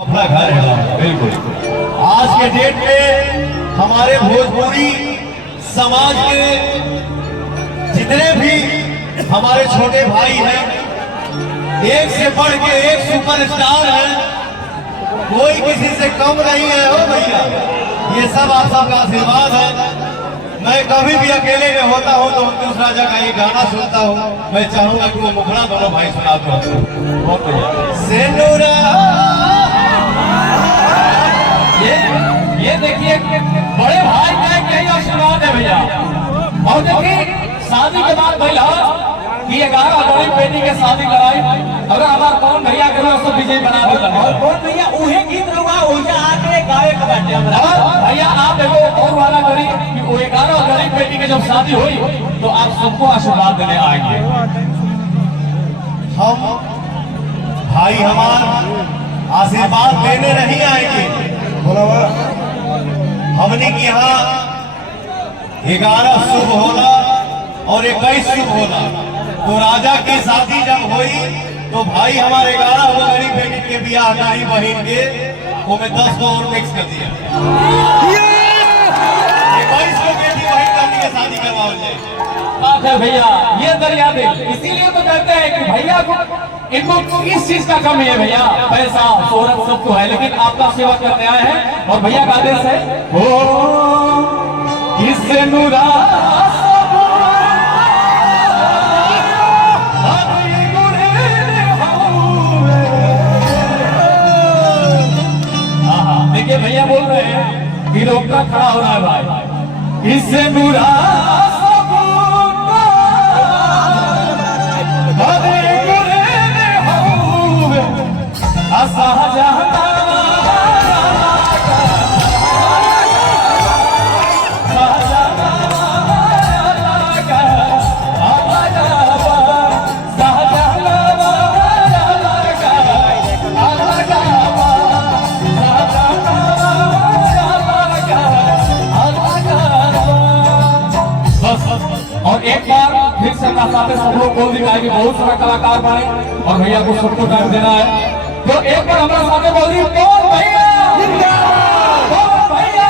अपना घर है। बिल्कुल आज के डेट में हमारे भोजपुरी समाज के जितने भी हमारे छोटे भाई हैं, एक से बढ़ के एक सुपरस्टार है, कोई किसी से कम नहीं है। हो भैया, ये सब आप सबका आशीर्वाद है। मैं कभी भी अकेले में होता हूँ तो दूसरा जगह ये गाना सुनता हूँ, मैं चाहूंगा कि वो मुखड़ा दोनों भाई सुना दो। बहुत बढ़िया। ये देखिए बड़े भाई का यही आशीर्वाद है भैया। और देखिए शादी के बाद भैया कि 11 बड़ी बेटी के शादी कराई, अगर हमारे कौन भैया के उसको विजय बना दो। और कौन भैया उहे गीत रुआ उजा आके गावे के बाटे हमरा। भैया आप देखो और वाला करी कि वो 11 गरीब बेटी की जब शादी हुई तो आप सबको आशीर्वाद देने आएंगे। हम भाई हमारे आशीर्वाद लेने नहीं आएंगे। हमने की यहाँ 11 शुभ होला और 21 शुभ होला, तो राजा की शादी जब हुई तो भाई हमारे 11 हो गरीब बेटी के ब्याह नहीं बहन के वो में 10 को और मिक्स कर दिया। 21 को बेटी बहन करनी है, शादी करवाओ जाए। भैया ये दरिया दे, इसीलिए तो कहते हैं कि भैया को इनको किस चीज का कमी है भैया, पैसा शोहरत सब तो है, लेकिन आपका सेवा करने आए हैं। और भैया का आदेश है हो किससे नूरा देखिए भैया बोल रहे हैं कि रोकना खड़ा हो रहा है भाई, किससे नूरा और एक बार फिर से साथ सब लोग बोल दिखाएंगे, बहुत सारा कलाकार बने और भैया को सबको टाइम देना है। तो एक बार हमारे साथ बोल रही कौन भैया, कौन भैया,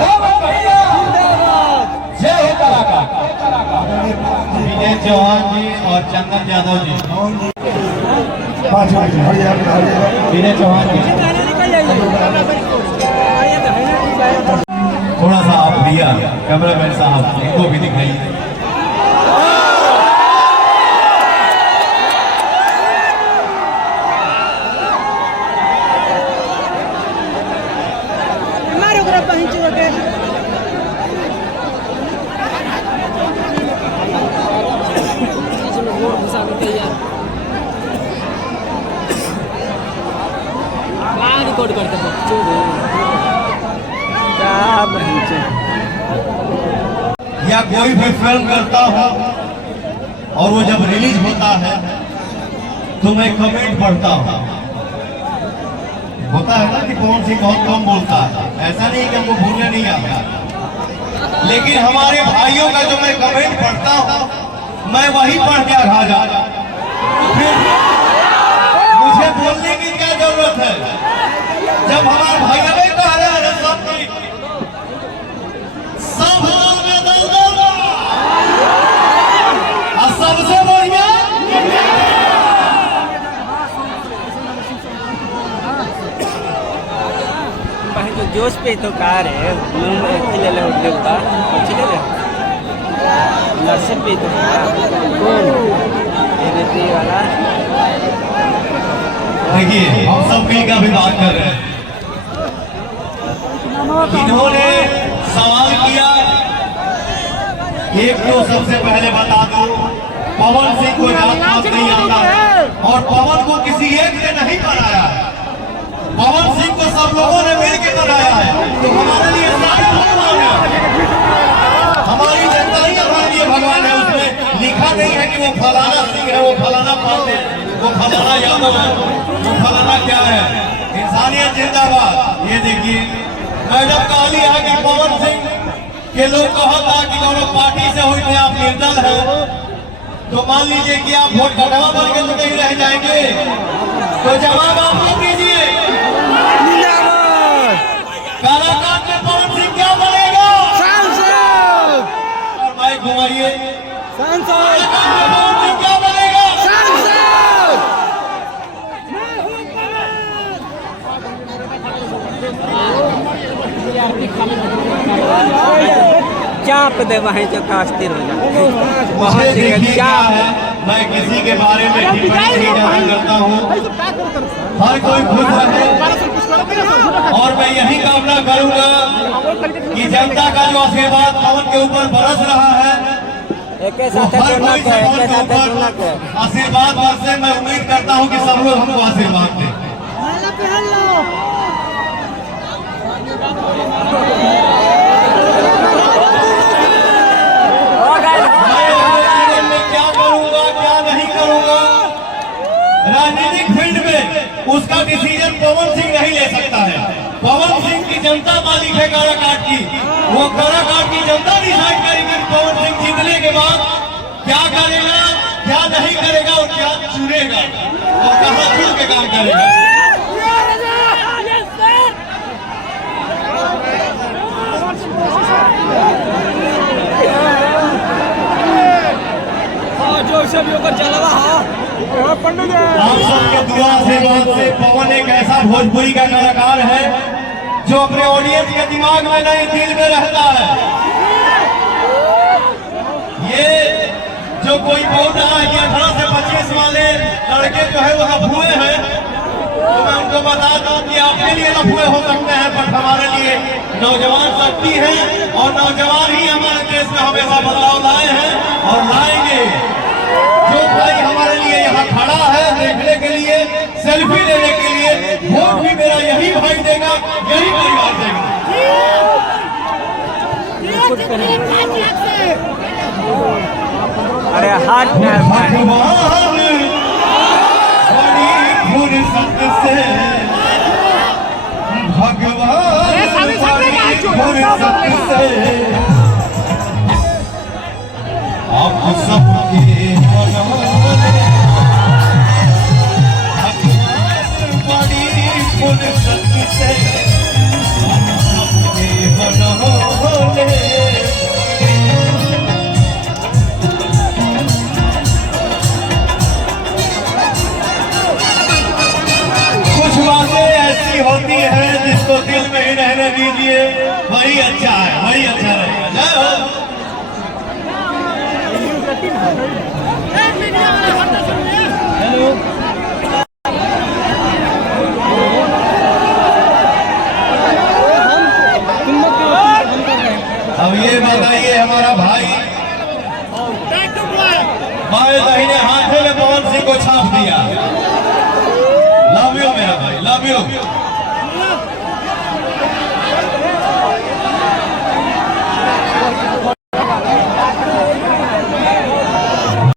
कौन भैया, जय हो कलाकार। विजय चौहान जी और चंदन यादव जी। विजय चौहान जी थोड़ा सा आप भैया कैमरामैन साहब इनको भी दिखाइए। रिकॉर्ड करते या कोई भी फिल्म करता हूँ और वो जब रिलीज होता है तो मैं कमेंट पढ़ता हूँ। होता है ना कि कौन सी बहुत कम बोलता है, ऐसा नहीं कि हमको भूलने नहीं आता, लेकिन हमारे भाइयों का जो मैं कमेंट पढ़ता हूँ मैं वही पढ़ के आघा जाता। फिर मुझे बोलने की क्या जरूरत है जब हमारे भाइयों ने कह रहे हैं सब सबसे बढ़िया तो जोश पे तो कार है खिले ले उठले का खिले ले नर्सरी पे तो कौन ये देती वाला। देखिए हम सब मिल का भी बात कर रहे हैं। इन्होंने सवाल किया, एक तो सबसे पहले बता दो पवन सिंह को जात नहीं आता और पवन को किसी एक ने नहीं बनाया है, पवन सिंह को सब लोगों ने मिलकर बनाया है। तो हमारे लिए सारे भगवान है, हमारी जनता ही हमारे लिए भगवान है। उसमें लिखा नहीं है कि वो फलाना सिंह है, वो फलाना पाल है, वो फलाना यादव है, वो फलाना क्या है। इंसानियत जिंदाबाद। ये देखिए मैडम कहली है कि पवन सिंह के लोग कहा था कि दोनों पार्टी से हुई थे, आप निर्दल है, तो मान लीजिए कि आप वोट कटवा बन के तो नहीं रह जाएंगे। तो जवाब आप दीजिए। चाप दे वहीं जो का अस्थिर हो जाए मुझे देखिए क्या है, मैं किसी के बारे में टिप्पणी नहीं ज्यादा करता हूँ। हर कोई खुश रहे और मैं यही कामना करूंगा कि जनता का जो आशीर्वाद पवन के ऊपर बरस रहा है एक साथ जुड़ना के आशीर्वाद बरसे। मैं उम्मीद करता हूँ कि सब लोग हमको आशीर्वाद दें। क्या करूंगा क्या नहीं करूंगा, राजनीतिक फील्ड में उसका डिसीजन पवन सिंह नहीं ले सकता है। पवन सिंह की जनता मालिक है काराकाट की, वो काराकाट की जनता डिसाइड करेगी पवन सिंह जीतने के बाद क्या करेगा क्या नहीं करेगा और क्या चुनेगा और कहाँ खुल के काम करेगा। आप सबके दुआ से पवन एक ऐसा भोजपुरी का कलाकार है जो अपने ऑडियंस के दिमाग में नहीं दिल में रहता है। ये जो कोई बोल रहा है कि 18 से 25 वाले लड़के जो है वो लफुए हैं, तो मैं उनको बता दूं कि आपके लिए लफुए हो सकते हैं, बट हमारे लिए नौजवान शक्ति है और नौजवान ही हमारे देश में हमेशा बदलाव लाए हैं और लाएंगे। जो भाई हमारे लिए यहाँ खड़ा है देखने के लिए, सेल्फी लेने के लिए, वोट भी मेरा यही भाई देगा, यही परिवार देगा। अरे हाथ भगवान बड़ी फुर्सत से, भगवान बड़ी फुर्सत से आप सबके भगवान बड़ी फुर्सत से सबके बनोले। कुछ बातें ऐसी होती हैं जिसको दिल में ही रहने दीजिए, वही अच्छा है, वही अच्छा रहेगा। जय हो। अब ये बताइए हमारा भाई बाएं दाहिने हाथे में पवन सिंह को छाप दिया। लव यू मेरा भाई, लव यू।